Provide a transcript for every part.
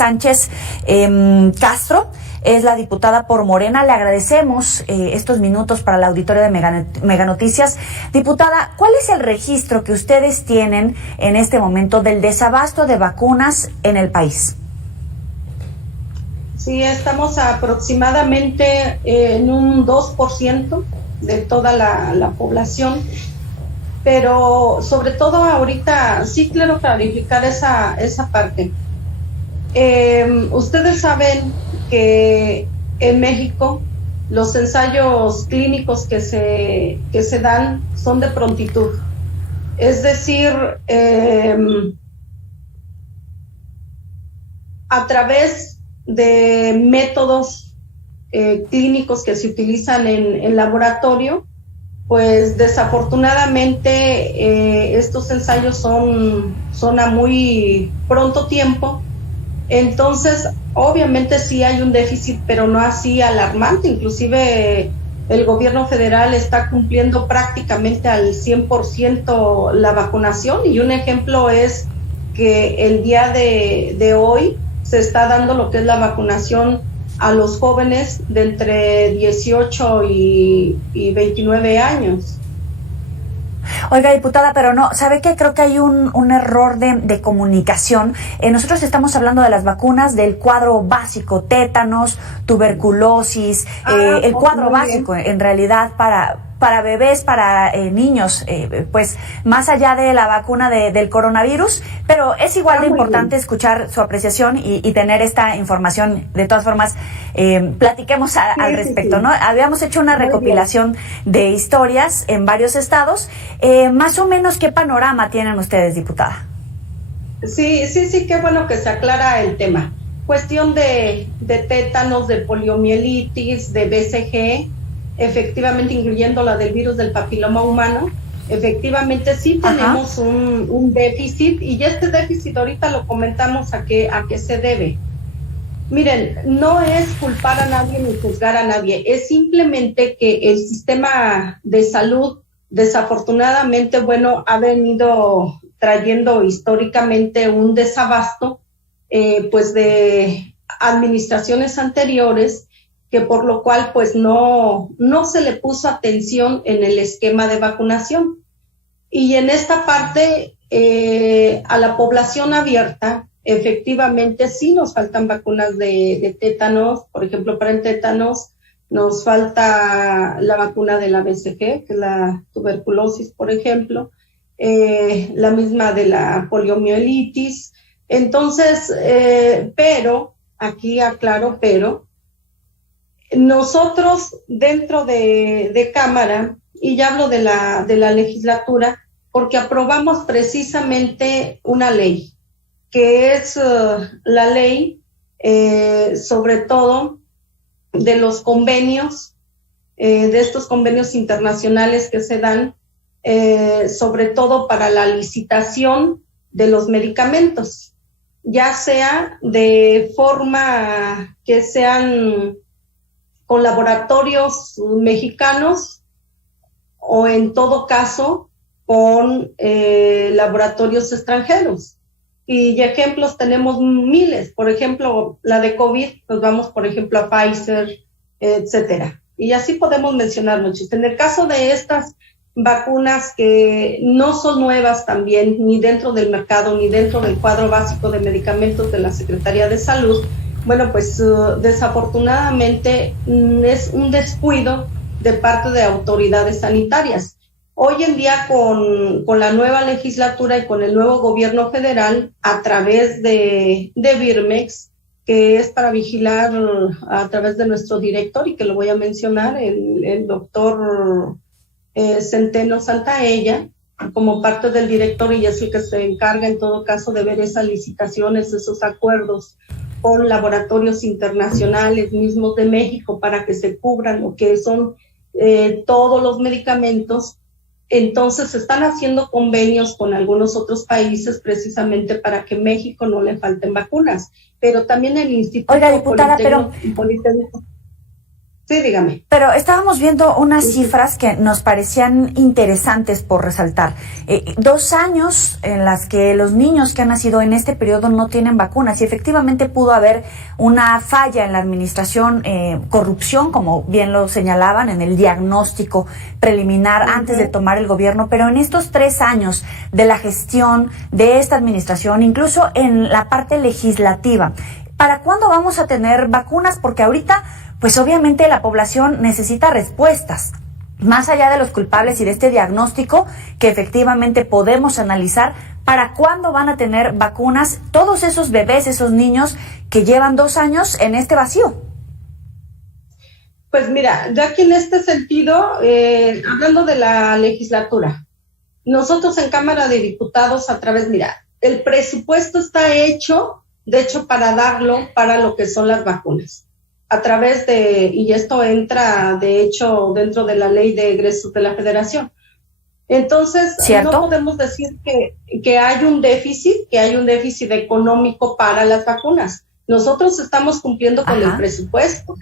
Sánchez Castro. Es la diputada por Morena. Le agradecemos estos minutos para el auditorio de Mega Noticias. Diputada, ¿cuál es el registro que ustedes tienen en este momento del desabasto de vacunas en el país? Sí, estamos aproximadamente en un 2% de toda la población, pero sobre todo ahorita sí quiero clarificar esa parte. Ustedes saben que en México los ensayos clínicos que se dan son de prontitud. Es decir, a través de métodos clínicos que se utilizan en laboratorio, pues desafortunadamente estos ensayos son a muy pronto tiempo. Entonces, obviamente sí hay un déficit, pero no así alarmante. Inclusive el gobierno federal está cumpliendo prácticamente al 100% la vacunación, y un ejemplo es que el día de hoy se está dando lo que es la vacunación a los jóvenes de entre 18 y 29 años. Oiga, diputada, pero no, ¿sabe qué? Creo que hay un error de comunicación. Nosotros estamos hablando de las vacunas del cuadro básico, tétanos, tuberculosis, el cuadro básico, en realidad, para bebés, para niños, pues más allá de la vacuna del coronavirus, pero es igual de importante escuchar su apreciación y tener esta información. De todas formas, platiquemos al respecto, ¿no? Habíamos hecho una recopilación de historias en varios estados. Más o menos, ¿qué panorama tienen ustedes, diputada? Sí, qué bueno que se aclara el tema. Cuestión de tétanos, de poliomielitis, de BCG, efectivamente incluyendo la del virus del papiloma humano, efectivamente sí tenemos un déficit, y este déficit ahorita lo comentamos a qué se debe. Miren, no es culpar a nadie ni juzgar a nadie, es simplemente que el sistema de salud, desafortunadamente, bueno, ha venido trayendo históricamente un desabasto, pues de administraciones anteriores, que por lo cual pues no se le puso atención en el esquema de vacunación. Y en esta parte, a la población abierta, efectivamente sí nos faltan vacunas de tétanos. Por ejemplo, para el tétanos nos falta la vacuna de la BCG, que es la tuberculosis, por ejemplo, la misma de la poliomielitis. Entonces, pero, aquí aclaro, pero, nosotros dentro de Cámara, y ya hablo de la legislatura, porque aprobamos precisamente una ley, que es la ley sobre todo de los convenios, de estos convenios internacionales que se dan, sobre todo para la licitación de los medicamentos, ya sea de forma que sean con laboratorios mexicanos, o en todo caso con laboratorios extranjeros. Y ejemplos tenemos miles. Por ejemplo, la de COVID, nos vamos, por ejemplo, a Pfizer, etcétera. Y así podemos mencionar muchos. En el caso de estas vacunas que no son nuevas también, ni dentro del mercado, ni dentro del cuadro básico de medicamentos de la Secretaría de Salud, bueno, pues desafortunadamente es un descuido de parte de autoridades sanitarias. Hoy en día, con la nueva legislatura y con el nuevo gobierno federal, a través de Birmex, que es para vigilar a través de nuestro director, y que lo voy a mencionar, el doctor Centeno Santaella, como parte del director, y es el que se encarga en todo caso de ver esas licitaciones, esos acuerdos con laboratorios internacionales mismos de México, para que se cubran lo que son todos los medicamentos. Entonces se están haciendo convenios con algunos otros países precisamente para que México no le falten vacunas, pero también el Instituto Oiga, diputada, Politécnico. Sí, dígame. Pero estábamos viendo unas cifras que nos parecían interesantes por resaltar. 2 años en las que los niños que han nacido en este periodo no tienen vacunas y efectivamente pudo haber una falla en la administración, corrupción, como bien lo señalaban, en el diagnóstico preliminar antes de tomar el gobierno, pero en estos 3 años de la gestión de esta administración, incluso en la parte legislativa, ¿para cuándo vamos a tener vacunas? Porque ahorita, pues obviamente la población necesita respuestas, más allá de los culpables y de este diagnóstico que efectivamente podemos analizar. ¿Para cuándo van a tener vacunas todos esos bebés, esos niños que llevan 2 años en este vacío? Pues mira, ya que en este sentido, hablando de la legislatura, nosotros en Cámara de Diputados el presupuesto está hecho, de hecho, para darlo para lo que son las vacunas. A través y esto entra, de hecho, dentro de la ley de egresos de la Federación. Entonces, ¿cierto? No podemos decir que hay un déficit económico para las vacunas. Nosotros estamos cumpliendo con el presupuesto.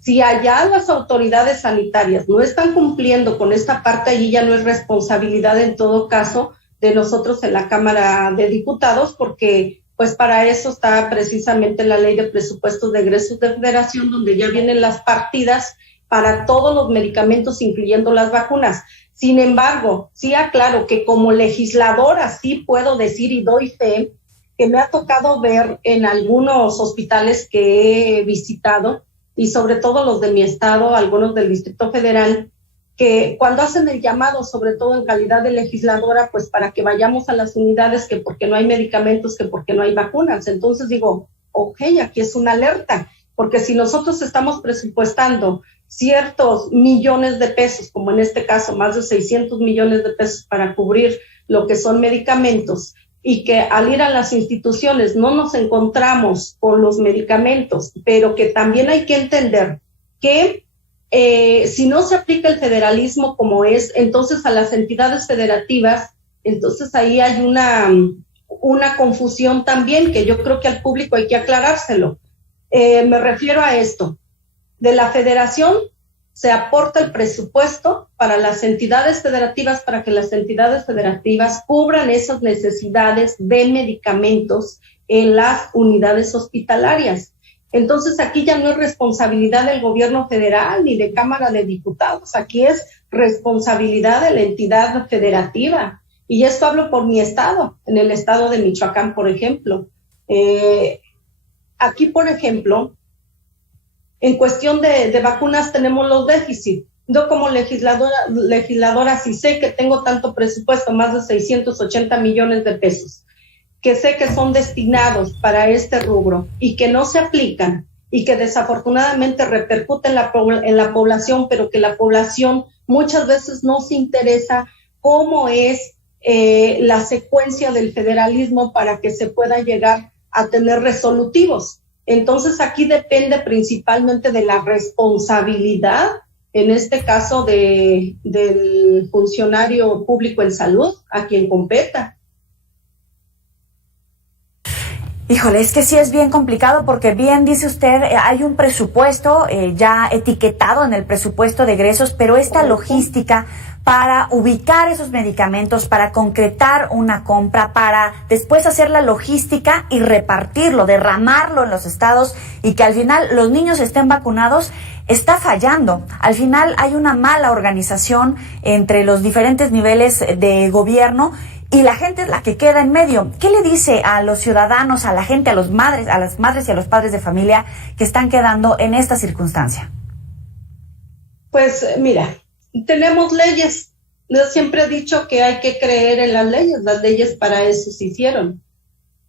Si allá las autoridades sanitarias no están cumpliendo con esta parte, allí ya no es responsabilidad en todo caso de nosotros en la Cámara de Diputados, porque pues para eso está precisamente la ley de presupuestos de egresos de Federación, donde ya vienen las partidas para todos los medicamentos, incluyendo las vacunas. Sin embargo, sí aclaro que como legisladora sí puedo decir y doy fe que me ha tocado ver en algunos hospitales que he visitado, y sobre todo los de mi estado, algunos del Distrito Federal, que cuando hacen el llamado, sobre todo en calidad de legisladora, pues para que vayamos a las unidades, que porque no hay medicamentos, que porque no hay vacunas. Entonces digo, ok, aquí es una alerta, porque si nosotros estamos presupuestando ciertos millones de pesos, como en este caso más de 600 millones de pesos para cubrir lo que son medicamentos, y que al ir a las instituciones no nos encontramos con los medicamentos, pero que también hay que entender que si no se aplica el federalismo como es, entonces a las entidades federativas, entonces ahí hay una confusión también que yo creo que al público hay que aclarárselo. Me refiero a esto. De la federación se aporta el presupuesto para las entidades federativas, para que las entidades federativas cubran esas necesidades de medicamentos en las unidades hospitalarias. Entonces aquí ya no es responsabilidad del gobierno federal ni de Cámara de Diputados, aquí es responsabilidad de la entidad federativa. Y esto hablo por mi estado, en el estado de Michoacán, por ejemplo. Aquí, por ejemplo, en cuestión de vacunas tenemos los déficits. Yo como legisladora sí sé que tengo tanto presupuesto, más de 680 millones de pesos, que sé que son destinados para este rubro y que no se aplican y que desafortunadamente repercute en la población, pero que la población muchas veces no se interesa cómo es la secuencia del federalismo para que se pueda llegar a tener resolutivos. Entonces aquí depende principalmente de la responsabilidad, en este caso del funcionario público en salud, a quien competa. Híjole, es que sí es bien complicado porque bien dice usted, hay un presupuesto ya etiquetado en el presupuesto de egresos, pero esta logística para ubicar esos medicamentos, para concretar una compra, para después hacer la logística y repartirlo, derramarlo en los estados y que al final los niños estén vacunados, está fallando. Al final hay una mala organización entre los diferentes niveles de gobierno y la gente es la que queda en medio. ¿Qué le dice a los ciudadanos, a la gente, a las madres y a los padres de familia que están quedando en esta circunstancia? Pues mira, tenemos leyes. Yo siempre he dicho que hay que creer en las leyes para eso se hicieron.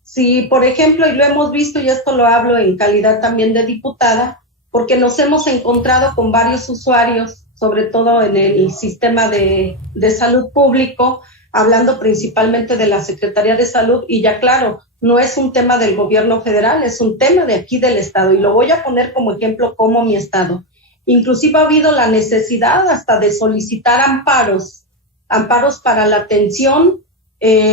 Si, por ejemplo, y lo hemos visto, y esto lo hablo en calidad también de diputada, porque nos hemos encontrado con varios usuarios, sobre todo en el sistema de salud público, hablando principalmente de la Secretaría de Salud, y ya claro, no es un tema del gobierno federal, es un tema de aquí del estado, y lo voy a poner como ejemplo como mi estado. Inclusive ha habido la necesidad hasta de solicitar amparos para la atención,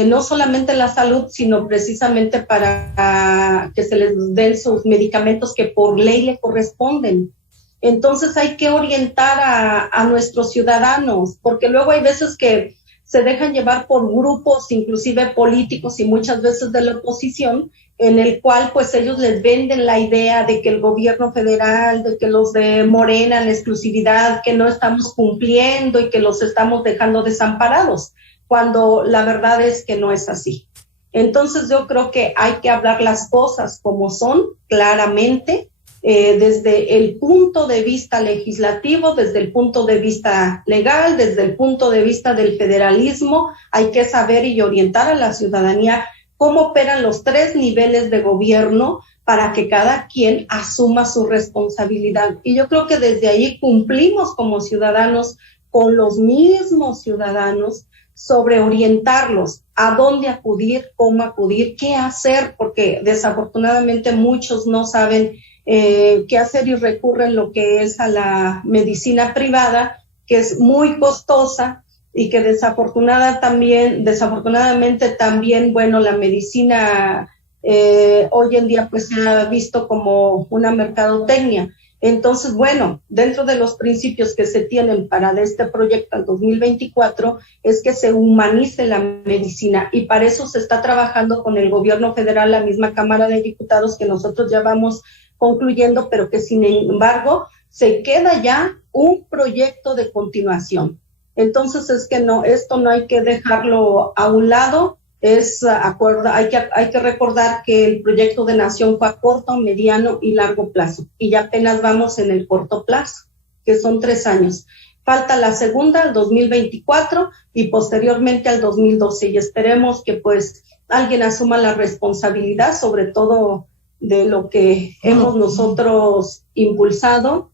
no solamente la salud, sino precisamente para que se les den sus medicamentos que por ley le corresponden. Entonces hay que orientar a nuestros ciudadanos, porque luego hay veces que se dejan llevar por grupos, inclusive políticos y muchas veces de la oposición, en el cual pues ellos les venden la idea de que el gobierno federal, de que los de Morena en exclusividad, que no estamos cumpliendo y que los estamos dejando desamparados, cuando la verdad es que no es así. Entonces yo creo que hay que hablar las cosas como son, claramente, desde el punto de vista legislativo, desde el punto de vista legal, desde el punto de vista del federalismo, hay que saber y orientar a la ciudadanía cómo operan los 3 niveles de gobierno para que cada quien asuma su responsabilidad. Y yo creo que desde ahí cumplimos como ciudadanos con los mismos ciudadanos sobre orientarlos a dónde acudir, cómo acudir, qué hacer, porque desafortunadamente muchos no saben qué hacer y recurren lo que es a la medicina privada, que es muy costosa y que desafortunadamente también, bueno, la medicina hoy en día pues se ha visto como una mercadotecnia. Entonces, bueno, dentro de los principios que se tienen para este proyecto en 2024 es que se humanice la medicina, y para eso se está trabajando con el gobierno federal, la misma Cámara de Diputados, que nosotros ya vamos concluyendo, pero que sin embargo se queda ya un proyecto de continuación. Entonces es que no, esto no hay que dejarlo a un lado. Hay que recordar que el proyecto de nación fue a corto, mediano y largo plazo, y ya apenas vamos en el corto plazo, que son 3 años. Falta la segunda, el 2024, y posteriormente al 2012, y esperemos que pues alguien asuma la responsabilidad, sobre todo de lo que hemos nosotros impulsado,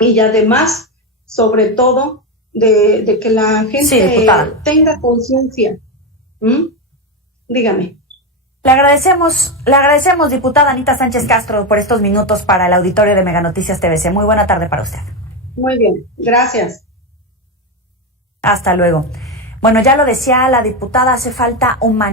y además, sobre todo, de que la gente tenga conciencia. Dígame. Le agradecemos, diputada Anita Sánchez Castro, por estos minutos para el auditorio de Mega Noticias TVC. Muy buena tarde para usted. Muy bien, gracias. Hasta luego. Bueno, ya lo decía la diputada, hace falta humanidad.